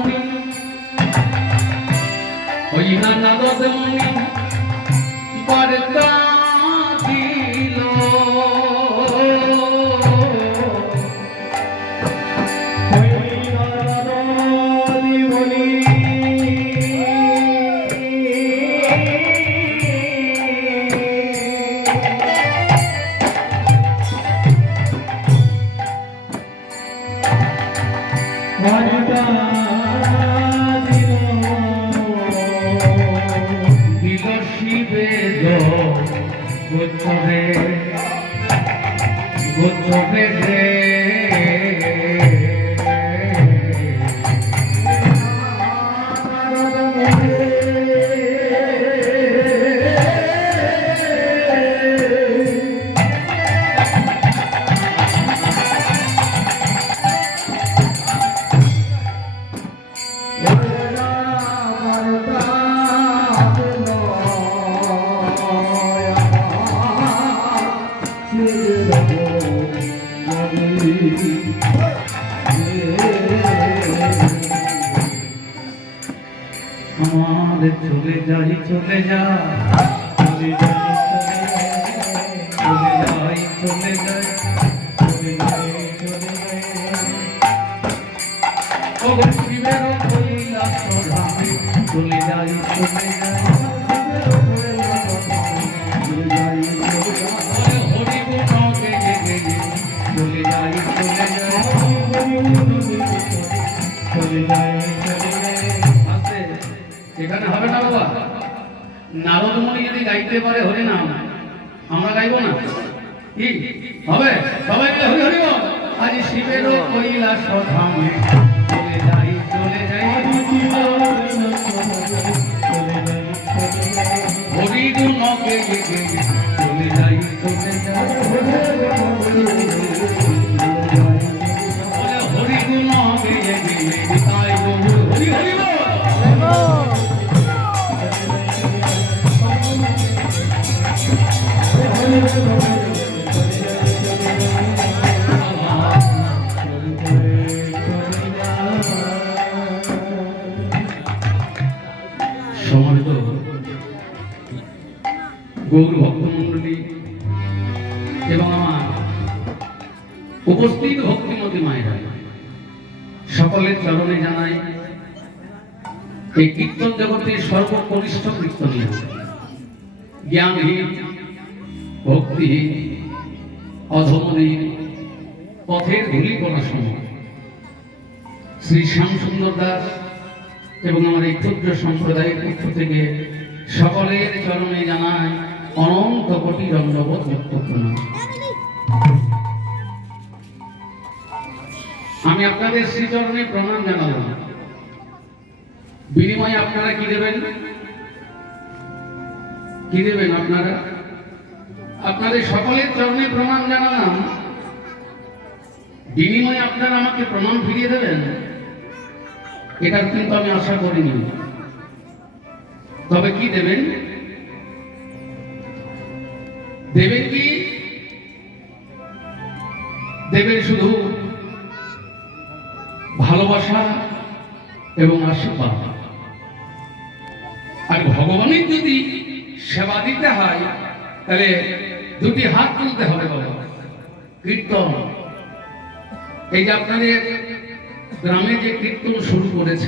নারদমণি ওই নারদমণি বার্তা দিল গোত্রে গোত্রে আমাদের চলে যাই চলে যা চলে যাই চলে যাই চলে যাই চলে যাই চলে যাই ও শিবের কৈলাস ধামে চলে যাই চলে যাই এখানে হবে না বাবা। নারদমণি যদি গাইতে পারে হরি নাম, আমরা গাইব না? কি হবে? সবাই মিলে হরি হরি বল। আজ শিবের কৈলাস ধামে চলে যাই চলে যাই হরি গুণকে চলে যাই চলে যাই হরি গুণকে তাই হরি হরি বল। সম্মানিত গৌর ভক্তমণ্ডলী এবং আমার উপস্থিত ভক্তিমতী মায়েরা, সকলের চরণে জানাই এই কীর্তন জগতের সর্বকনিষ্ঠ কীর্তনীয় জ্ঞানহীন ভক্তিহীন অধমহীন পথের ধূলিকণা সময় শ্রী শ্যামসুন্দর দাস এবং আমার এই ক্ষুদ্র সম্প্রদায়ের পক্ষ থেকে সকলের চরণে জানায় অনন্ত কোটি দণ্ডবত প্রণাম। আমি আপনাদের শ্রীচরণে প্রণাম জানালাম, বিনিময়ে আপনারা কি দেবেন? কি দেবেন আপনারা? আপনাদের সকলের চরণে প্রণাম জানালাম, বিনিময়ে আপনারা আমাকে প্রণাম ফিরিয়ে দেবেন, এটা কিন্তু আমি আশা করিনি। তবে কি দেবেন? দেবেন কি? দেবেন শুধু ভালোবাসা এবং আশীর্বাদ। আর ভগবানের যদি সেবা দিতে হয় তাহলে দুটি হাত তুলতে হবে বাবা। কীর্তন, এই যে আপনাদের গ্রামে যে কীর্তন শুরু করেছে